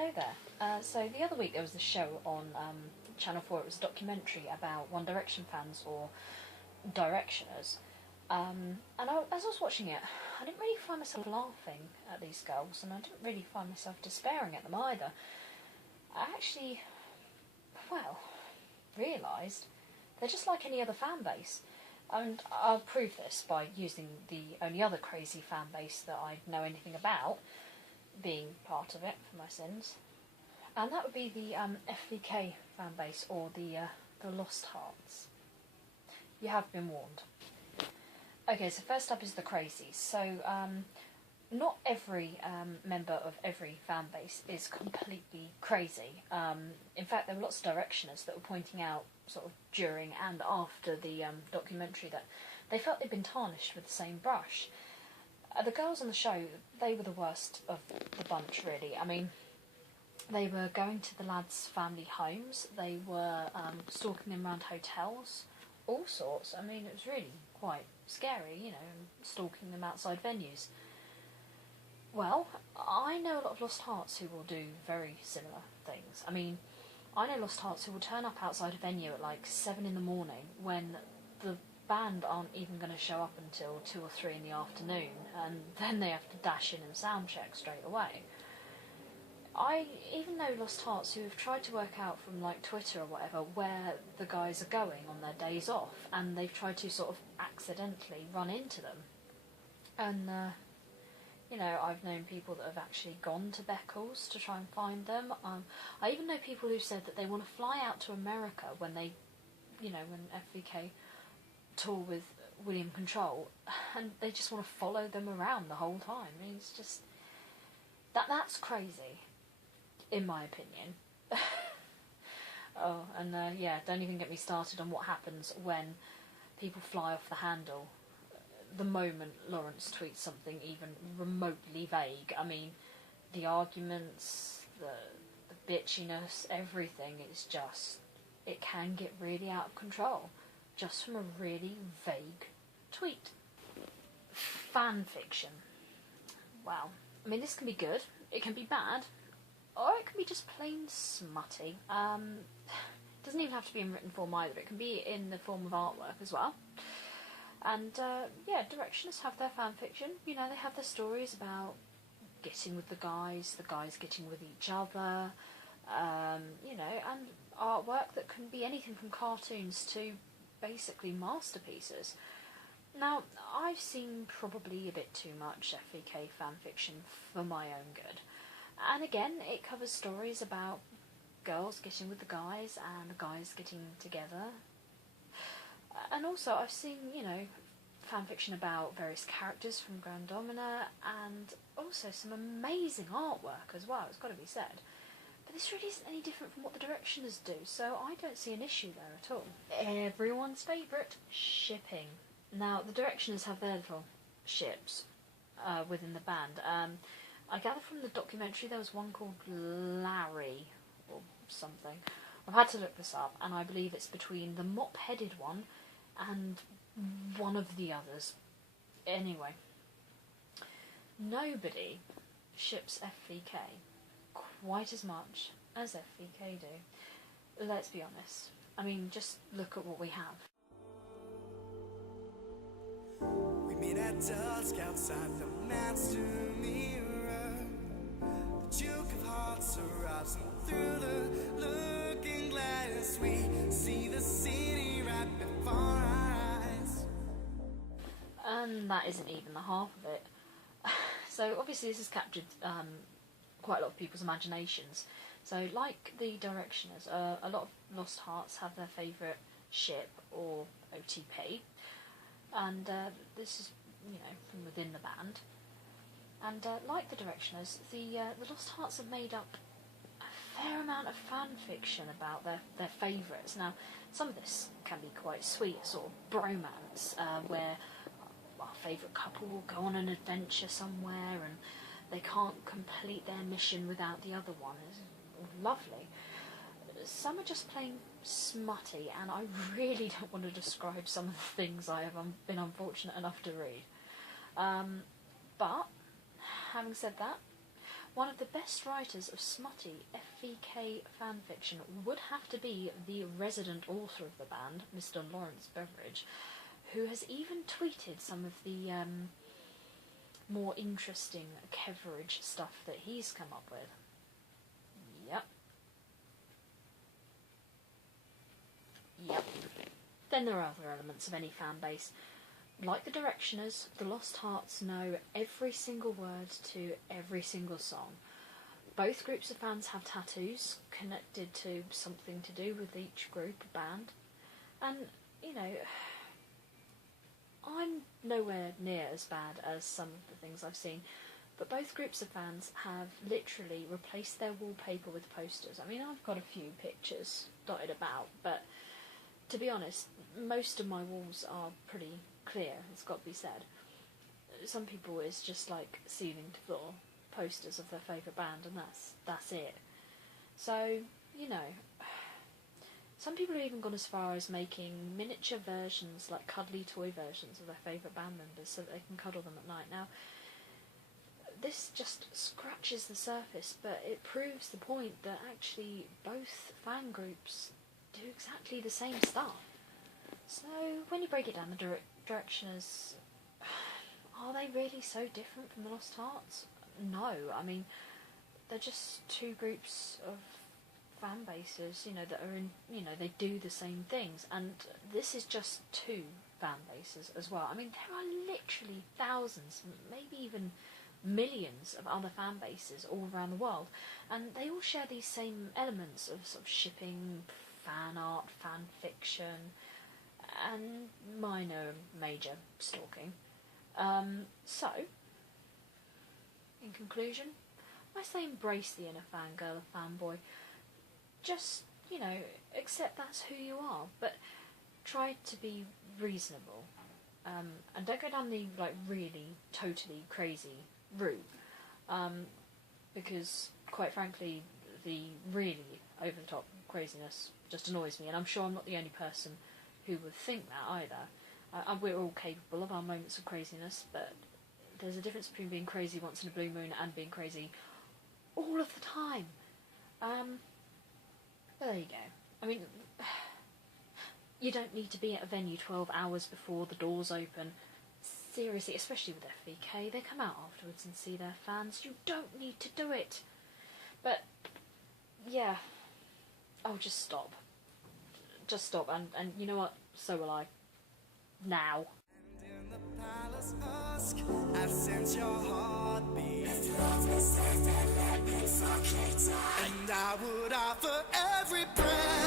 Hello there. So the other week there was a show on Channel 4. It was a documentary about One Direction fans or Directioners. And as I was watching it, I didn't really find myself laughing at these girls, and I didn't really find myself despairing at them either. I actually, realised they're just like any other fan base. And I'll prove this by using the only other crazy fan base that I know anything about, being part of it for my sins. And that would be the FVK fan base, or the Lost Hearts. You have been warned. Okay, so first up is the crazies. So, not every member of every fan base is completely crazy. In fact, there were lots of Directioners that were pointing out, sort of during and after the documentary, that they felt they'd been tarnished with the same brush. The girls on the show, they were the worst of the bunch, really. I mean, they were going to the lads' family homes, they were stalking them around hotels, all sorts. I mean, it was really quite scary, you know, stalking them outside venues. Well, I know a lot of Lost Hearts who will do very similar things. I mean, I know Lost Hearts who will turn up outside a venue at like 7 in the morning when the band aren't even going to show up until 2 or 3 in the afternoon, and then they have to dash in and sound check straight away. I even know Lost Hearts who have tried to work out from like Twitter or whatever where the guys are going on their days off, and they've tried to sort of accidentally run into them. And you know, I've known people that have actually gone to Beccles to try and find them. I even know people who said that they want to fly out to America when they, you know, when FVK tour with William Control, and they just want to follow them around the whole time. I mean, it's just that's crazy, in my opinion. Oh, and yeah, don't even get me started on what happens when people fly off the handle the moment Lawrence tweets something even remotely vague. I mean, the arguments, the bitchiness, everything is just, it can get really out of control just from a really vague tweet. Fanfiction. Wow. I mean, this can be good, it can be bad, or it can be just plain smutty. It doesn't even have to be in written form either, it can be in the form of artwork as well. And, yeah, Directioners have their fanfiction. You know, they have their stories about getting with the guys getting with each other, you know, and artwork that can be anything from cartoons to basically masterpieces. Now, I've seen probably a bit too much FVK fanfiction for my own good. And again, it covers stories about girls getting with the guys and the guys getting together. And also, I've seen, you know, fanfiction about various characters from Grand Domina, and also some amazing artwork as well, it's got to be said. But this really isn't any different from what the Directioners do, so I don't see an issue there at all. Everyone's favourite, shipping. Now, the Directioners have their little ships within the band. I gather from the documentary there was one called Larry, or something. I've had to look this up, and I believe it's between the mop-headed one and one of the others. Anyway, nobody ships FVK quite as much as FVK do. Let's be honest. I mean, just look at what we have. We meet at dusk outside the master mirror. The Duke of Hearts arrives, and through the looking glass we see the city right before our eyes. And that isn't even the half of it. So obviously this has captured quite a lot of people's imaginations. So like the Directioners, a lot of Lost Hearts have their favourite ship or OTP, and this is, you know, from within the band. And like the Directioners, the Lost Hearts have made up a fair amount of fan fiction about their favourites. Now, some of this can be quite sweet, sort of bromance, where our favourite couple will go on an adventure somewhere and they can't complete their mission without the other one. It's lovely. Some are just plain smutty, and I really don't want to describe some of the things I have been unfortunate enough to read. But, having said that, one of the best writers of smutty FVK fanfiction would have to be the resident author of the band, Mr. Lawrence Beveridge, who has even tweeted some of the more interesting coverage stuff that he's come up with. Yep. Yep. Then there are other elements of any fan base. Like the Directioners, the Lost Hearts know every single word to every single song. Both groups of fans have tattoos connected to something to do with each group or band. And, you know, I'm nowhere near as bad as some of the things I've seen, but both groups of fans have literally replaced their wallpaper with posters. I mean, I've got a few pictures dotted about, but to be honest, most of my walls are pretty clear, it's got to be said. Some people, it's just like ceiling to floor posters of their favourite band, and that's it. So, you know, some people have even gone as far as making miniature versions, like cuddly toy versions of their favourite band members so that they can cuddle them at night. Now, this just scratches the surface, but it proves the point that actually both fan groups do exactly the same stuff. So, when you break it down, the Directioners, are they really so different from the Lost Hearts? No, I mean, they're just two groups of fan bases, you know, that are in, you know, they do the same things, and this is just two fan bases as well. I mean, there are literally thousands, maybe even millions of other fan bases all around the world, and they all share these same elements of sort of shipping, fan art, fan fiction, and minor, major stalking. So, in conclusion, I say embrace the inner fangirl or fanboy. Just, you know, accept that's who you are, but try to be reasonable. And don't go down the, like, really, totally crazy route. Because, quite frankly, the really over-the-top craziness just annoys me, and I'm sure I'm not the only person who would think that either. We're all capable of our moments of craziness, but there's a difference between being crazy once in a blue moon and being crazy all of the time. But there you go. I mean, you don't need to be at a venue 12 hours before the doors open. Seriously, especially with FVK, they come out afterwards and see their fans. You don't need to do it. But, yeah. Oh, just stop. Just stop, and you know what? So will I. Now. And in the palace husk, I sense your heartbeat. And I would offer every breath